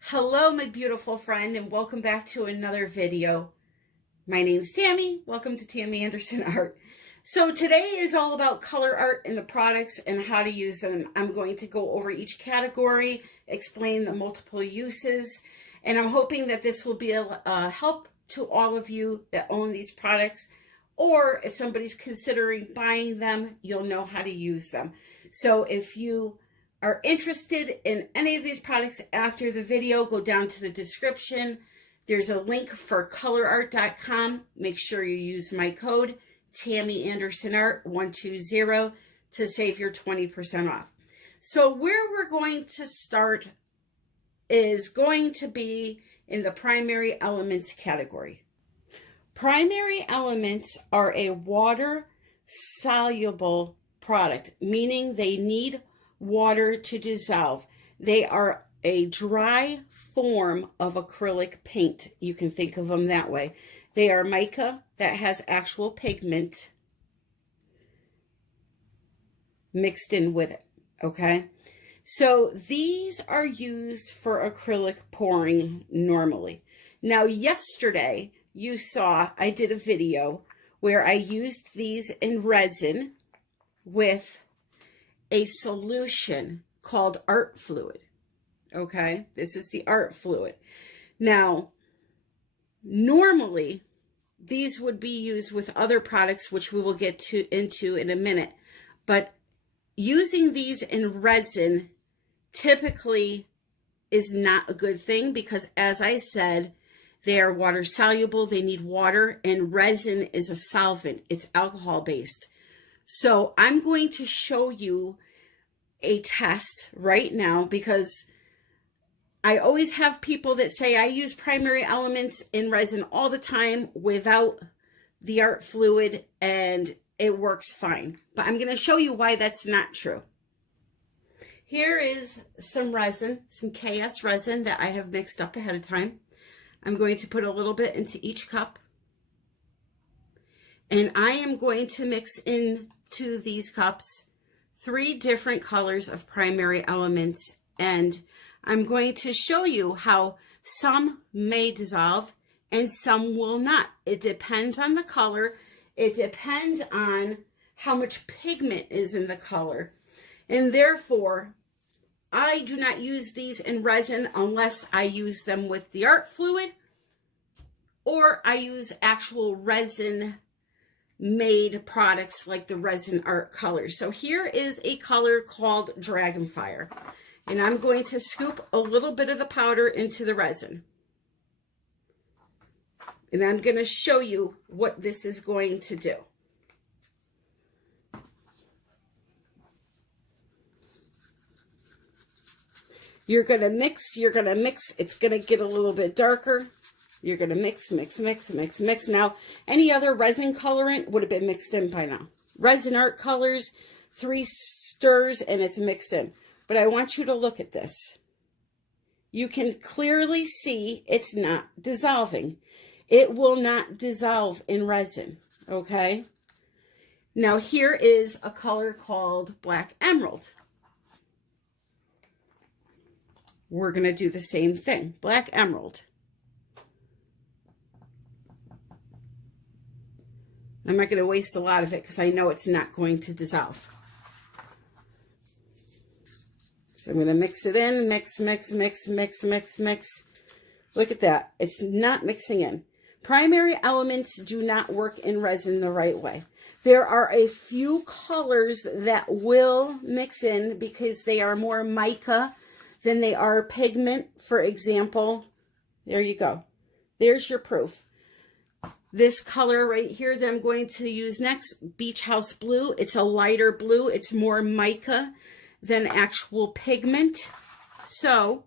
Hello, my beautiful friend, and welcome back to another video. My name's Tammy. Welcome to Tammy Anderson Art. So today is all about color art and the products and how to use them. I'm going to go over each category, explain the multiple uses, and I'm hoping that this will be a help to all of you that own these products, or if somebody's considering buying them, you'll know how to use them. So if you are interested in any of these products after the video, go down to the description. There's a link for COLOURARTE.com. Make sure you use my code Tammy Anderson Art 120 to save your 20% off. So where we're going to start is going to be in the primary elements category. Primary elements are a water soluble product, meaning they need water to dissolve. They are a dry form of acrylic paint. You can think of them that way. They are mica that has actual pigment mixed in with it, okay? So these are used for acrylic pouring normally. Now, yesterday you saw I did a video where I used these in resin with a solution called art fluid. Okay, this is the art fluid. Now, normally these would be used with other products, which we will get into in a minute, but using these in resin typically is not a good thing because, as I said, they are water soluble, they need water, and resin is a solvent, it's alcohol based. So I'm going to show you a test right now because I always have people that say I use primary elements in resin all the time without the art fluid and it works fine. But I'm going to show you why that's not true. Here is some resin, some KS resin that I have mixed up ahead of time. I'm going to put a little bit into each cup. And I am going to mix into these cups 3 different colors of primary elements, and I'm going to show you how some may dissolve and some will not. It depends on the color. It depends on how much pigment is in the color. And therefore, I do not use these in resin unless I use them with the art fluid or I use actual resin made products like the Resin Art Colors. So here is a color called Dragonfire, and I'm going to scoop a little bit of the powder into the resin, and I'm going to show you what this is going to do. You're going to mix, it's going to get a little bit darker. You're going to mix, mix, mix, mix, mix. Now, any other resin colorant would have been mixed in by now. Resin Art Colors, 3 stirs, and it's mixed in. But I want you to look at this. You can clearly see it's not dissolving. It will not dissolve in resin, okay? Now, here is a color called Black Emerald. We're going to do the same thing, Black Emerald. I'm not going to waste a lot of it because I know it's not going to dissolve. So I'm going to mix it in, mix, mix, mix, mix, mix, mix. Look at that. It's not mixing in. Primary elements do not work in resin the right way. There are a few colors that will mix in because they are more mica than they are pigment. For example, there you go. There's your proof. This color right here that I'm going to use next, Beach House Blue. It's a lighter blue. It's more mica than actual pigment. So,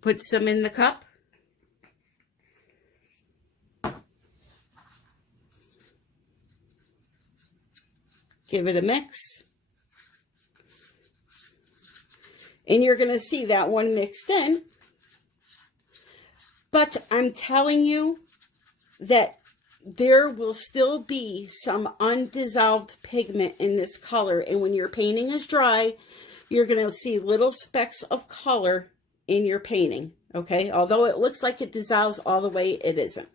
put some in the cup. Give it a mix. And you're going to see that one mixed in. But I'm telling you that there will still be some undissolved pigment in this color. And when your painting is dry, you're going to see little specks of color in your painting, okay? Although it looks like it dissolves all the way, it isn't.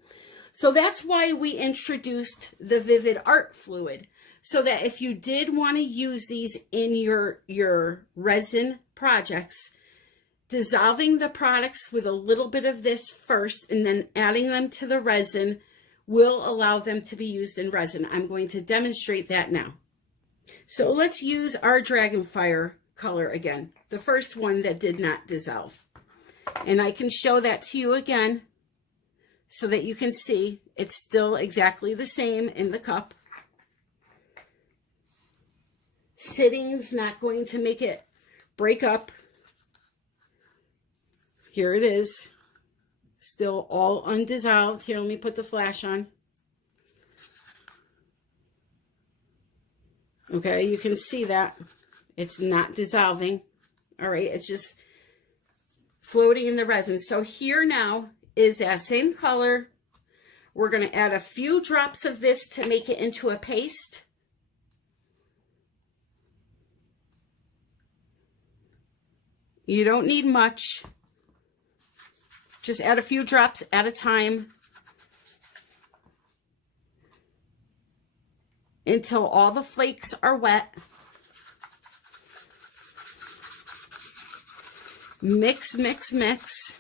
So that's why we introduced the Vivid Art Fluid, so that if you did want to use these in your resin projects, dissolving the products with a little bit of this first and then adding them to the resin will allow them to be used in resin. I'm going to demonstrate that now. So let's use our Dragonfire color again, the first one that did not dissolve. And I can show that to you again so that you can see it's still exactly the same in the cup. Sitting's not going to make it break up. Here it is, still all undissolved. Here, let me put the flash on. Okay, you can see that it's not dissolving. All right, it's just floating in the resin. So here now is that same color. We're going to add a few drops of this to make it into a paste. You don't need much. Just add a few drops at a time until all the flakes are wet. Mix, mix, mix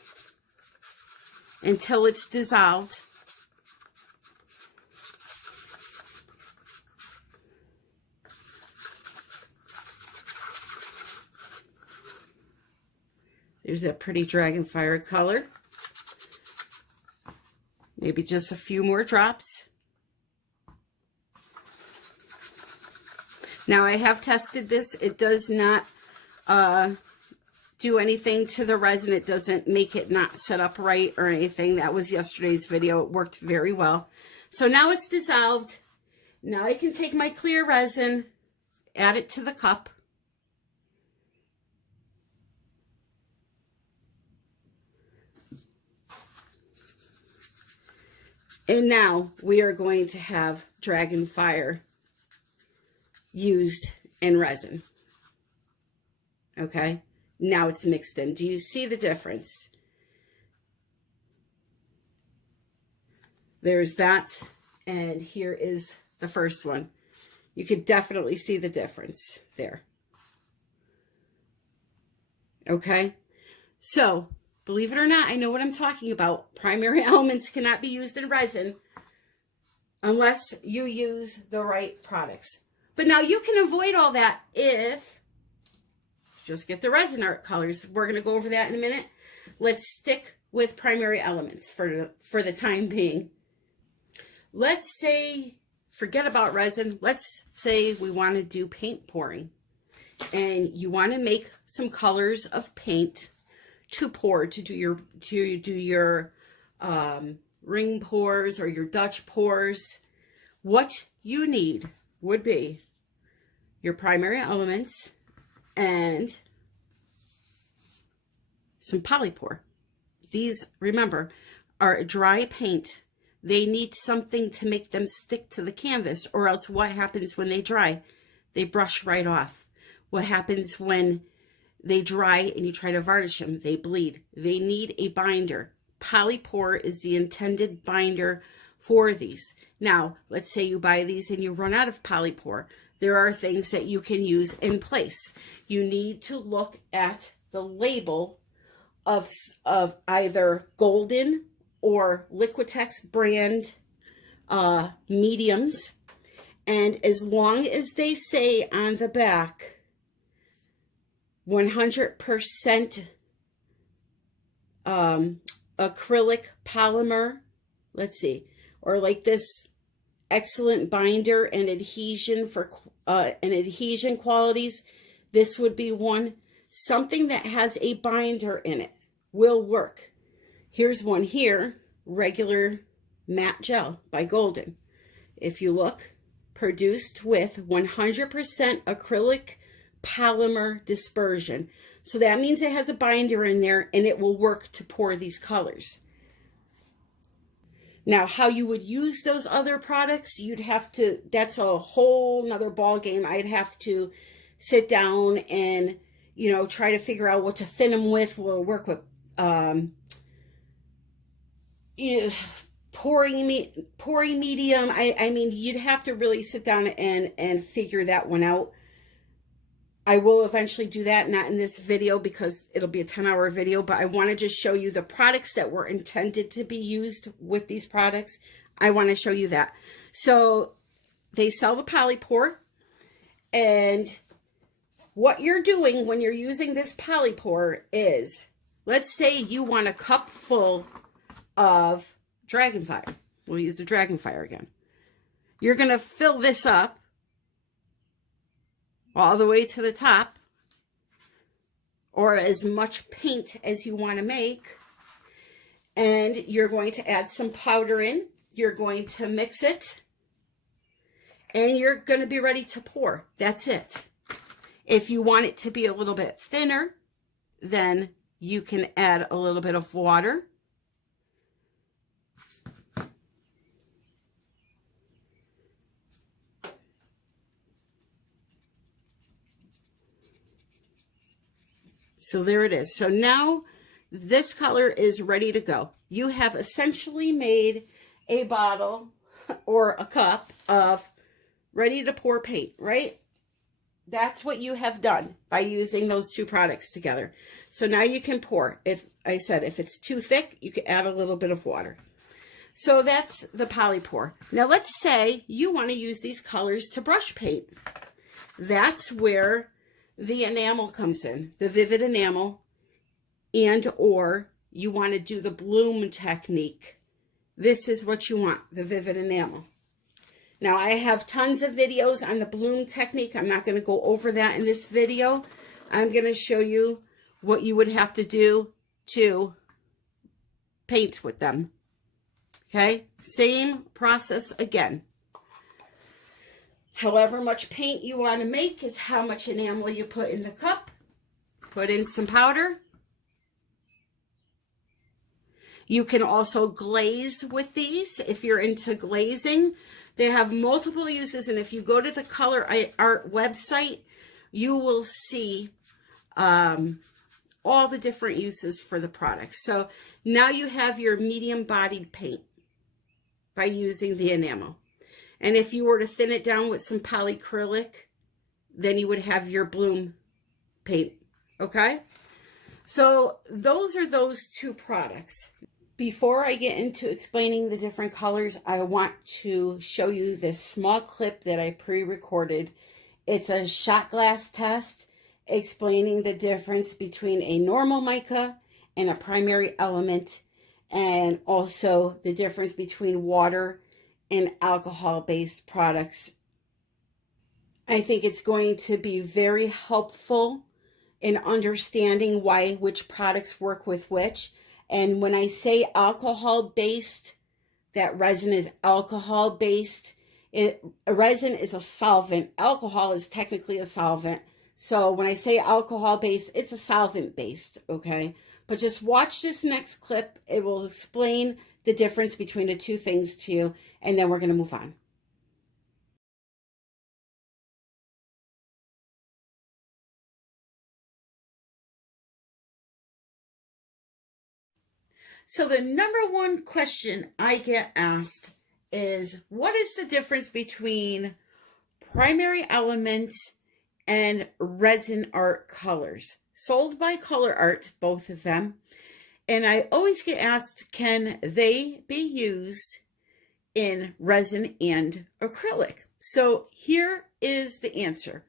until it's dissolved. There's that pretty Dragonfire color. Maybe just a few more drops. Now I have tested this. It does not do anything to the resin. It doesn't make it not set up right or anything. That was yesterday's video. It worked very well. So now it's dissolved. Now I can take my clear resin, add it to the cup. And now we are going to have Dragonfire used in resin. Okay, now it's mixed in. Do you see the difference? There's that, and here is the first one. You could definitely see the difference there. Okay, so believe it or not, I know what I'm talking about. Primary elements cannot be used in resin unless you use the right products. But now you can avoid all that if you just get the Resin Art Colors. We're going to go over that in a minute. Let's stick with primary elements for the time being. Let's say, forget about resin. Let's say we want to do paint pouring. And you want to make some colors of paint to pour, to do your ring pours or your Dutch pours. What you need would be your primary elements and some Polypore. These, remember, are dry paint. They need something to make them stick to the canvas, or else what happens when they dry? They brush right off. What happens when they dry and you try to varnish them? They bleed. They need a binder. Polypore is the intended binder for these. Now, let's say you buy these and you run out of Polypore. There are things that you can use in place. You need to look at the label of either Golden or Liquitex brand mediums. And as long as they say on the back 100% acrylic polymer, let's see, or like this excellent binder and adhesion for adhesion qualities, this would be one. Something that has a binder in it will work. Here's one here, regular matte gel by Golden. If you look, produced with 100% acrylic polymer dispersion. So that means it has a binder in there and it will work to pour these colors. Now, how you would use those other products, you'd have to, that's a whole nother ball game. I'd have to sit down and, you know, try to figure out what to thin them with. We'll work with pouring medium. I mean, you'd have to really sit down and figure that one out. I will eventually do that, not in this video because it'll be a 10-hour video, but I want to just show you the products that were intended to be used with these products. I want to show you that. So they sell the Polypore, and what you're doing when you're using this Polypore is, let's say you want a cup full of Dragonfire. We'll use the Dragonfire again. You're going to fill this up all the way to the top, or as much paint as you want to make, and you're going to add some powder in. You're going to mix it, and you're going to be ready to pour. That's it. If you want it to be a little bit thinner, then you can add a little bit of water. So there it is. So now this color is ready to go. You have essentially made a bottle or a cup of ready to pour paint, right? That's what you have done by using those two products together. So now you can pour. If I said, if it's too thick, you can add a little bit of water. So that's the Polypore. Now let's say you want to use these colors to brush paint. That's where the enamel comes in, the vivid enamel, and or you want to do the bloom technique. This is what you want, the vivid enamel. Now I have tons of videos on the bloom technique. I'm not going to go over that in this video. I'm going to show you what you would have to do to paint with them. Okay, same process again. However much paint you want to make is how much enamel you put in the cup. Put in some powder. You can also glaze with these if you're into glazing. They have multiple uses, and if you go to the Color Art website, you will see all the different uses for the product. So now you have your medium-bodied paint by using the enamel. And if you were to thin it down with some polyacrylic, then you would have your bloom paint, okay? So those are those two products. Before I get into explaining the different colors, I want to show you this small clip that I pre-recorded. It's a shot glass test explaining the difference between a normal mica and a primary element, and also the difference between water and alcohol-based products. I think it's going to be very helpful in understanding which products work with which. And when I say alcohol-based, that resin is alcohol-based. Resin is a solvent. Alcohol is technically a solvent. So when I say alcohol-based, it's a solvent-based, okay? But just watch this next clip. It will explain the difference between the two things to you, and then we're going to move on. So the number one question I get asked is, what is the difference between primary elements and Resin Art Colors? Sold by COLOURARTE, both of them. And I always get asked, can they be used in resin and acrylic? So here is the answer.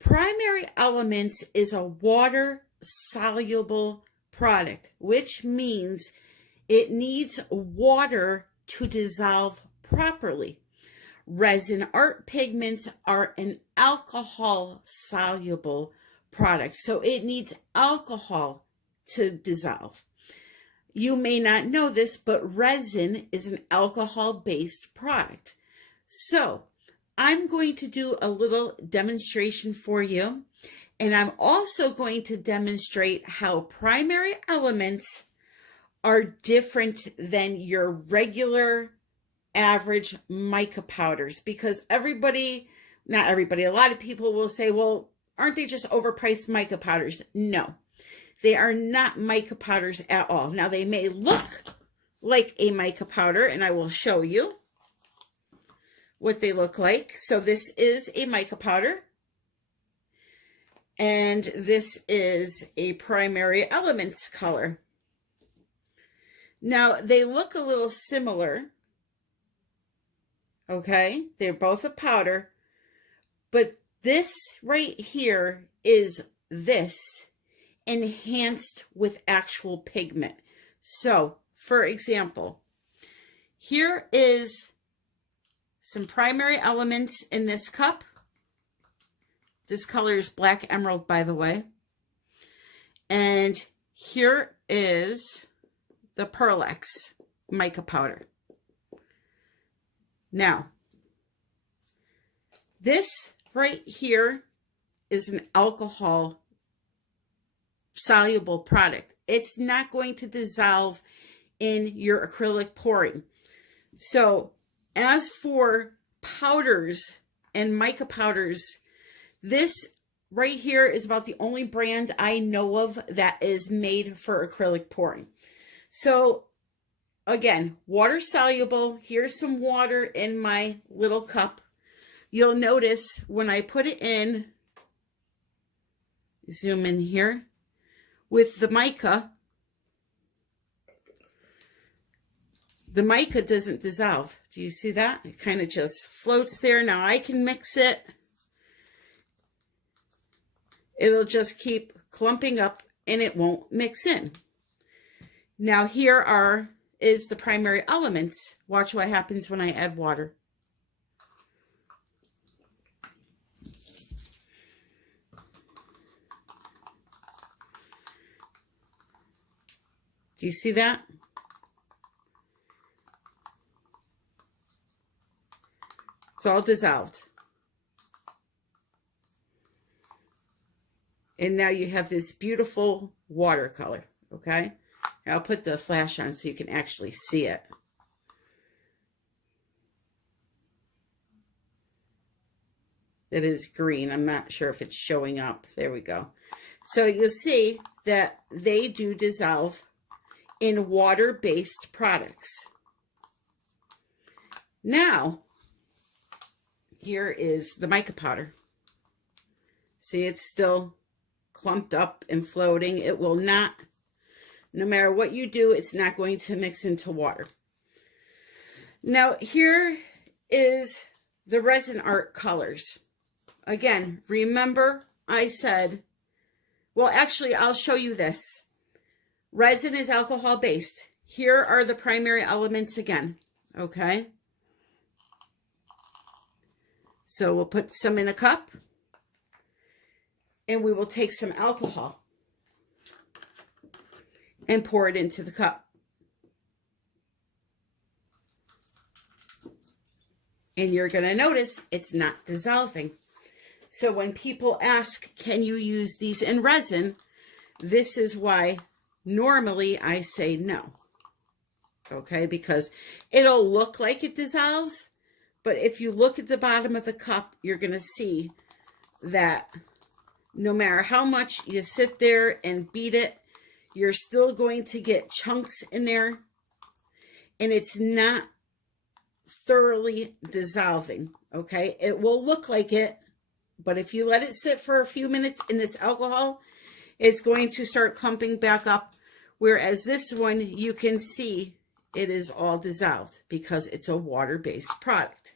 Primary elements is a water-soluble product, which means it needs water to dissolve properly. Resin art pigments are an alcohol-soluble product, so it needs alcohol to dissolve. You may not know this, but resin is an alcohol-based product. So I'm going to do a little demonstration for you, and I'm also going to demonstrate how primary elements are different than your regular average mica powders, because not everybody, a lot of people will say, well, aren't they just overpriced mica powders? No, they are not mica powders at all. Now, they may look like a mica powder, and I will show you what they look like. So this is a mica powder, and this is a primary elements color. Now, they look a little similar, okay? They're both a powder, but this right here is this enhanced with actual pigment. So, for example, here is some primary elements in this cup. This color is Black Emerald, by the way. And here is the Pearl-X mica powder. Now, this right here is an alcohol soluble product. It's not going to dissolve in your acrylic pouring. So, as for powders and mica powders, this right here is about the only brand I know of that is made for acrylic pouring. So, again, water soluble. Here's some water in my little cup. You'll notice when I put it in, zoom in here, with the mica doesn't dissolve. Do you see that? It kind of just floats there. Now I can mix it. It'll just keep clumping up and it won't mix in. Now here is the primary elements. Watch what happens when I add water. Do you see that? It's all dissolved. And now you have this beautiful watercolor, okay? I'll put the flash on so you can actually see it. It is green. I'm not sure if it's showing up. There we go. So you'll see that they do dissolve in water-based products. Now, here is the mica powder. See, it's still clumped up and floating. It will not, no matter what you do, it's not going to mix into water. Now, here is the Resin Art Colors. Again, remember I said, well, actually, I'll show you this. Resin is alcohol-based. Here are the primary elements again, okay? So we'll put some in a cup, and we will take some alcohol and pour it into the cup. And you're going to notice it's not dissolving. So when people ask, can you use these in resin? This is why normally I say no. Okay, because it'll look like it dissolves, but if you look at the bottom of the cup, you're going to see that no matter how much you sit there and beat it, you're still going to get chunks in there, and it's not thoroughly dissolving, okay? It will look like it, but if you let it sit for a few minutes in this alcohol, it's going to start clumping back up, whereas this one, you can see it is all dissolved because it's a water-based product.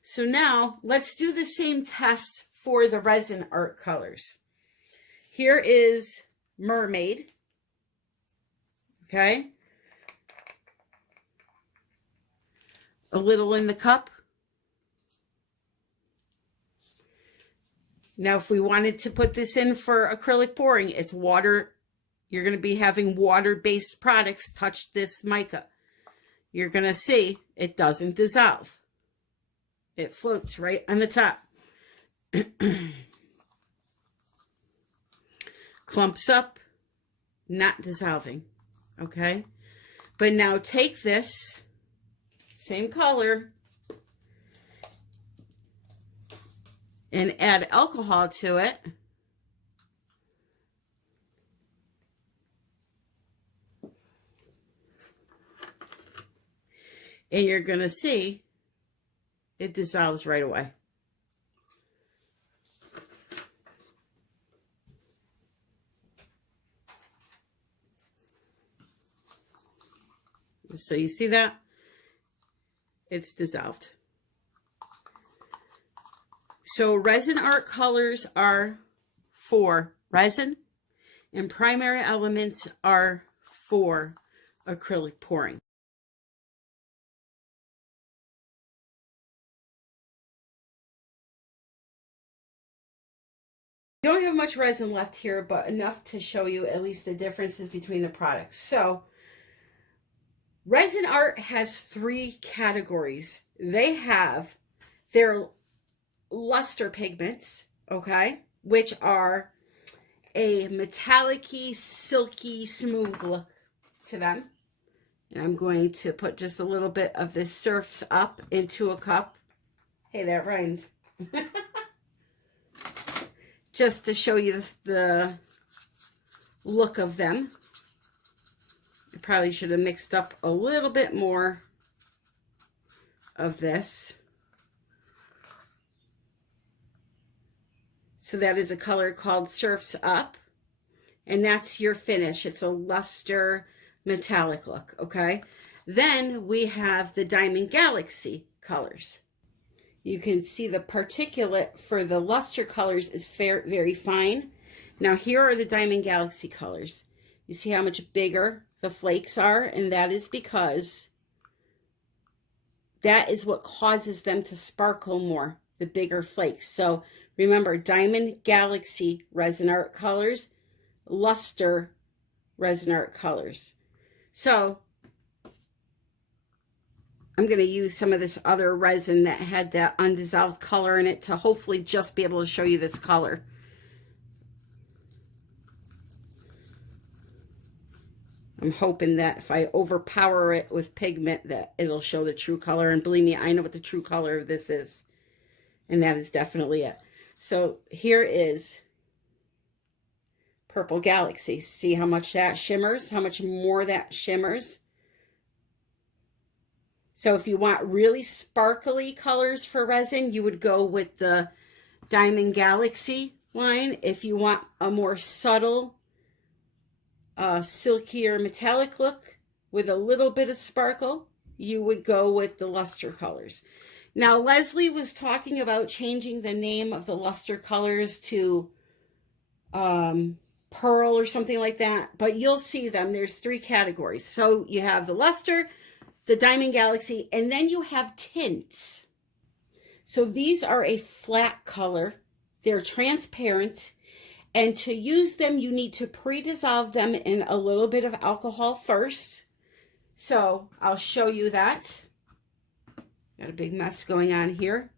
So now, let's do the same test for the Resin Art Colors. Here is Mermaid, okay? A little in the cup. Now, if we wanted to put this in for acrylic pouring, it's water. You're going to be having water-based products touch this mica. You're going to see it doesn't dissolve. It floats right on the top. Clumps up, not dissolving, okay? But now take this, same color, and add alcohol to it. And you're going to see it dissolves right away. So you see that? It's dissolved. So Resin Art Colors are for resin, and primary elements are for acrylic pouring. I don't have much resin left here, but enough to show you at least the differences between the products. So Resin Art has 3 categories. They have their luster pigments, okay, which are a metallic-y, silky, smooth look to them. And I'm going to put just a little bit of this Surf's Up into a cup. Hey, that rhymed. Just to show you the look of them. I probably should have mixed up a little bit more of this. So that is a color called Surf's Up. And that's your finish. It's a luster metallic look, okay? Then we have the Diamond Galaxy colors. You can see the particulate for the luster colors is very fine. Now here are the Diamond Galaxy colors. You see how much bigger the flakes are, and that is because that is what causes them to sparkle more, the bigger flakes. So remember, Diamond Galaxy Resin Art Colors, luster Resin Art Colors. So I'm going to use some of this other resin that had that undissolved color in it to hopefully just be able to show you this color. I'm hoping that if I overpower it with pigment that it'll show the true color. And believe me, I know what the true color of this is. And that is definitely it. So here is Purple Galaxy. See how much that shimmers? How much more that shimmers? So if you want really sparkly colors for resin, you would go with the Diamond Galaxy line. If you want a more subtle, silkier metallic look with a little bit of sparkle, you would go with the luster colors. Now, Leslie was talking about changing the name of the luster colors to Pearl or something like that, but you'll see them. There's 3 categories. So you have the luster, the Diamond Galaxy, and then you have tints. So these are a flat color. They're transparent. And to use them, you need to pre-dissolve them in a little bit of alcohol first. So I'll show you that. Got a big mess going on here.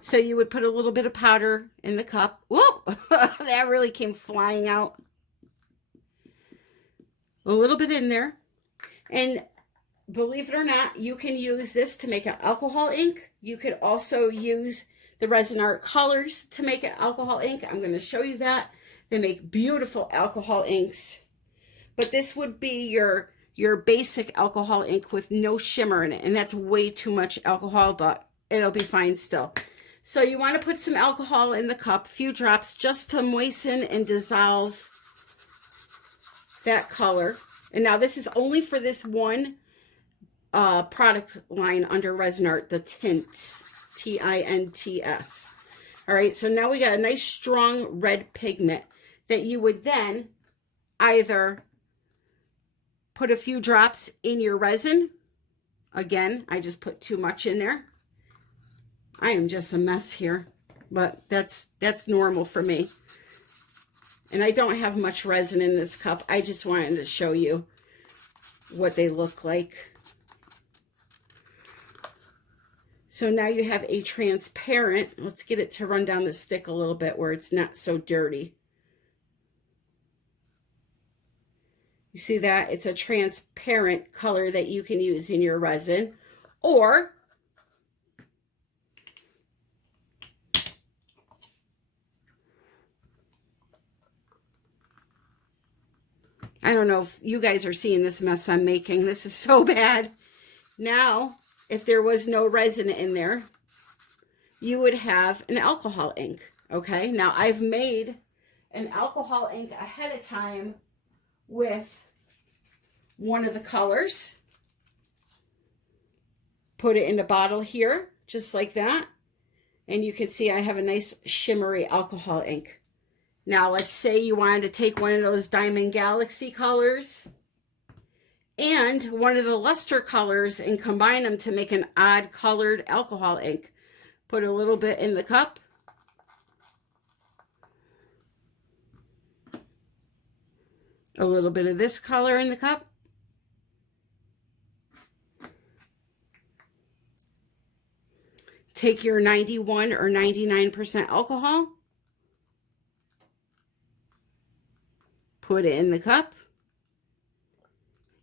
So you would put a little bit of powder in the cup. Whoa, that really came flying out. A little bit in there. And believe it or not, you can use this to make an alcohol ink. You could also use the Resin Art Colors to make an alcohol ink. I'm going to show you that. They make beautiful alcohol inks. But this would be your basic alcohol ink with no shimmer in it. And that's way too much alcohol, but it'll be fine still. So you want to put some alcohol in the cup, a few drops, just to moisten and dissolve that color. And now this is only for this one product line under Resin Art, the tints, T-I-N-T-S. All right, so now we got a nice strong red pigment that you would then either put a few drops in your resin. Again, I just put too much in there. I am just a mess here, but that's normal for me. And I don't have much resin in this cup. I just wanted to show you what they look like. So now you have a transparent, let's get it to run down the stick a little bit where it's not so dirty. You see that? It's a transparent color that you can use in your resin. Or I don't know if you guys are seeing this mess I'm making. This is so bad. Now, if there was no resin in there, you would have an alcohol ink, okay? Now, I've made an alcohol ink ahead of time with one of the colors. Put it in a bottle here, just like that. And you can see I have a nice shimmery alcohol ink. Now, let's say you wanted to take one of those Diamond Galaxy colors and one of the luster colors and combine them to make an odd colored alcohol ink. Put a little bit in the cup. A little bit of this color in the cup. Take your 91 or 99% alcohol. Put it in the cup.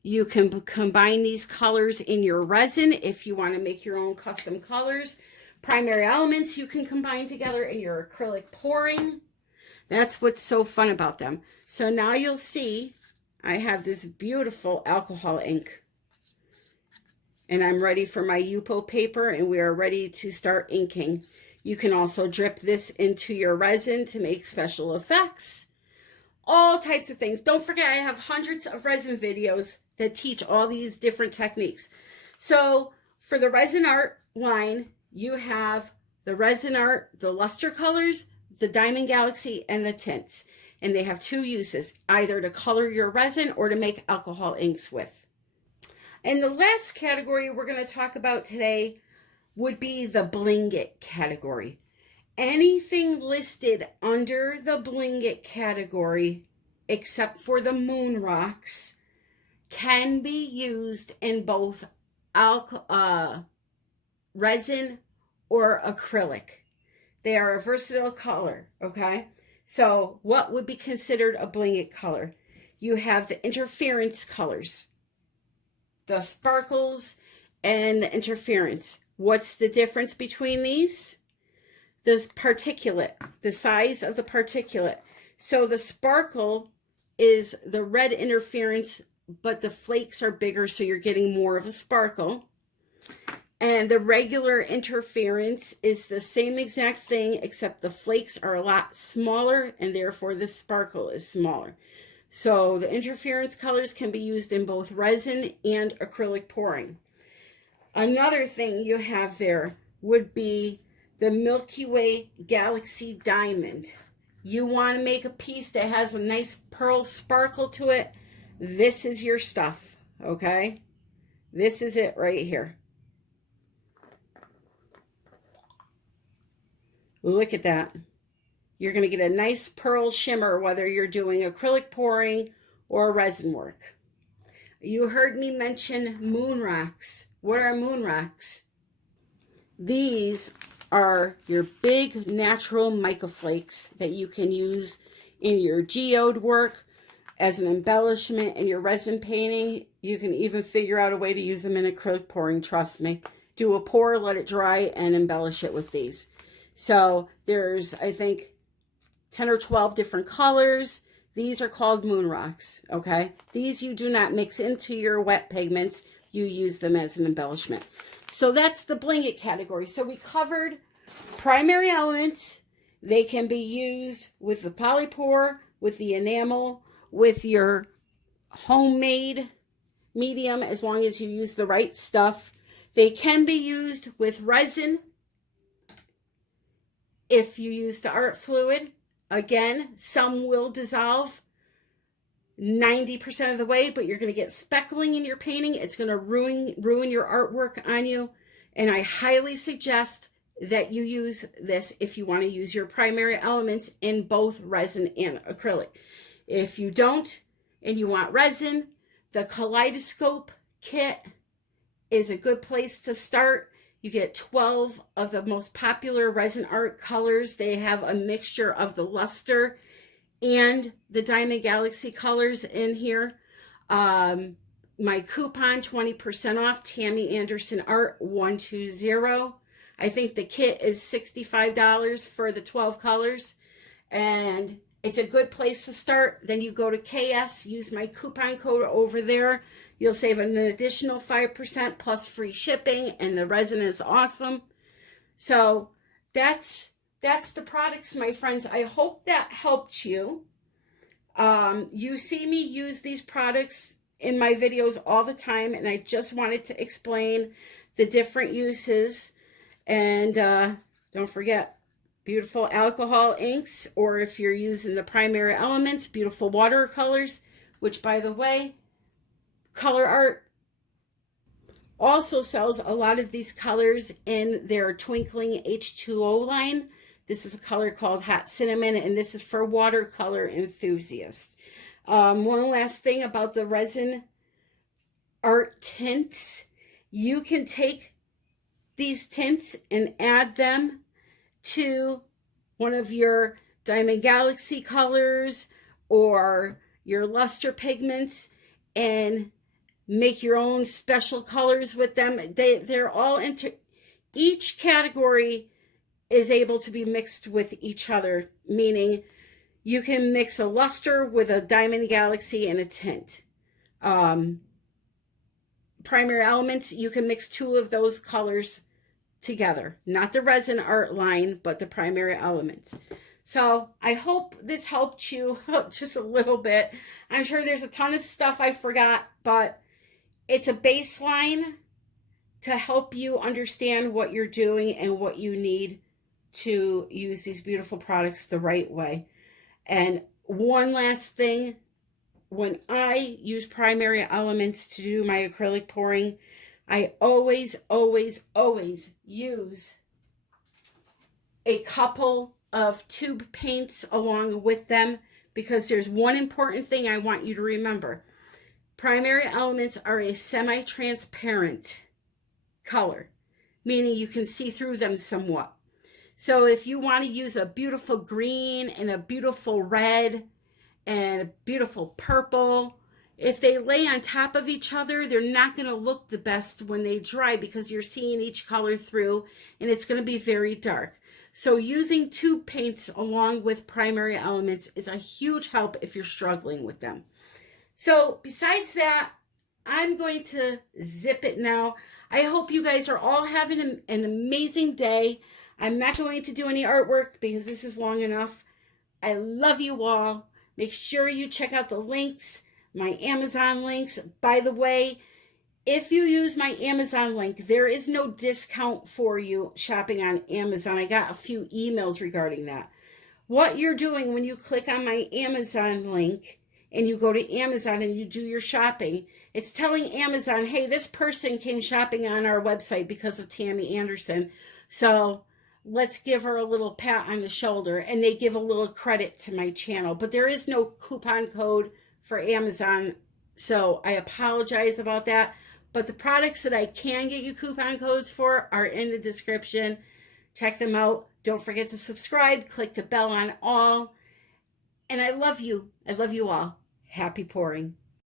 You can combine these colors in your resin if you want to make your own custom colors. Primary elements you can combine together in your acrylic pouring. That's what's so fun about them. So now you'll see I have this beautiful alcohol ink. And I'm ready for my Yupo paper, and we are ready to start inking. You can also drip this into your resin to make special effects. All types of things. Don't forget, I have hundreds of resin videos that teach all these different techniques. So for the Resin Art line, you have the Resin Art, the luster colors, the Diamond Galaxy, and the tints. And they have two uses, either to color your resin or to make alcohol inks with. And the last category we're going to talk about today would be the Bling It category. Anything listed under the Bling It category, except for the moon rocks, can be used in both resin or acrylic. They are a versatile color, okay? So what would be considered a Bling It color? You have the interference colors, the sparkles, and the interference. What's the difference between these? The particulate, the size of the particulate. So the sparkle is the red interference, but the flakes are bigger, so you're getting more of a sparkle. And the regular interference is the same exact thing, except the flakes are a lot smaller, and therefore the sparkle is smaller. So the interference colors can be used in both resin and acrylic pouring. Another thing you have there would be the Milky Way Galaxy Diamond. You want to make a piece that has a nice pearl sparkle to it. This is your stuff, okay? This is it right here. Look at that. You're going to get a nice pearl shimmer whether you're doing acrylic pouring or resin work. You heard me mention moon rocks. What are moon rocks? These are your big natural mica flakes that you can use in your geode work as an embellishment in your resin painting. You can even figure out a way to use them in acrylic pouring, trust me. Do a pour, let it dry, and embellish it with these. So there's, I think, 10 or 12 different colors. These are called moon rocks, okay? These you do not mix into your wet pigments. You use them as an embellishment. So that's the Bling It category. So we covered primary elements. They can be used with the Polypore, with the enamel, with your homemade medium, as long as you use the right stuff. They can be used with resin if you use the art fluid. Again, some will dissolve 90% of the way, but you're going to get speckling in your painting. It's going to ruin your artwork on you. And I highly suggest that you use this if you want to use your primary elements in both resin and acrylic. If you don't and you want resin, the Kaleidoscope kit is a good place to start. You get 12 of the most popular Resin Art colors. They have a mixture of the luster and the Diamond Galaxy colors in here. My coupon, 20% off, Tammy Anderson Art 120. I think the kit is $65 for the 12 colors. And it's a good place to start. Then you go to KS, use my coupon code over there. You'll save an additional 5% plus free shipping, and the resin is awesome. So that's the products, my friends. I hope that helped you. You see me use these products in my videos all the time, and I just wanted to explain the different uses. And don't forget, beautiful alcohol inks, or if you're using the primary elements, beautiful watercolors, which, by the way, COLOURARTE also sells a lot of these colors in their Twinkling H2O line. This is a color called Hot Cinnamon, and this is for watercolor enthusiasts. One last thing about the Resin Art tints. You can take these tints and add them to one of your Diamond Galaxy colors or your luster pigments and make your own special colors with them. They're all each category is able to be mixed with each other, meaning you can mix a luster with a Diamond Galaxy and a tint. Primary elements, you can mix two of those colors together, not the Resin Art line, but the primary elements. So I hope this helped you just a little bit. I'm sure there's a ton of stuff I forgot, but it's a baseline to help you understand what you're doing and what you need to use these beautiful products the right way. And one last thing, when I use primary elements to do my acrylic pouring, I always, always, always use a couple of tube paints along with them, because there's one important thing I want you to remember. Primary elements are a semi-transparent color, meaning you can see through them somewhat. So if you want to use a beautiful green and a beautiful red and a beautiful purple, if they lay on top of each other, they're not going to look the best when they dry, because you're seeing each color through and it's going to be very dark. So using tube paints along with primary elements is a huge help if you're struggling with them. So besides that, I'm going to zip it now. I hope you guys are all having an amazing day. I'm not going to do any artwork because this is long enough. I love you all. Make sure you check out the links, my Amazon links. By the way, if you use my Amazon link, there is no discount for you shopping on Amazon. I got a few emails regarding that. What you're doing when you click on my Amazon link and you go to Amazon and you do your shopping, it's telling Amazon, hey, this person came shopping on our website because of Tammy Anderson, so let's give her a little pat on the shoulder, and they give a little credit to my channel. But there is no coupon code for Amazon, so I apologize about that. But the products that I can get you coupon codes for are in the description. Check them out. Don't forget to subscribe. Click the bell on all. And I love you. I love you all. Happy pouring.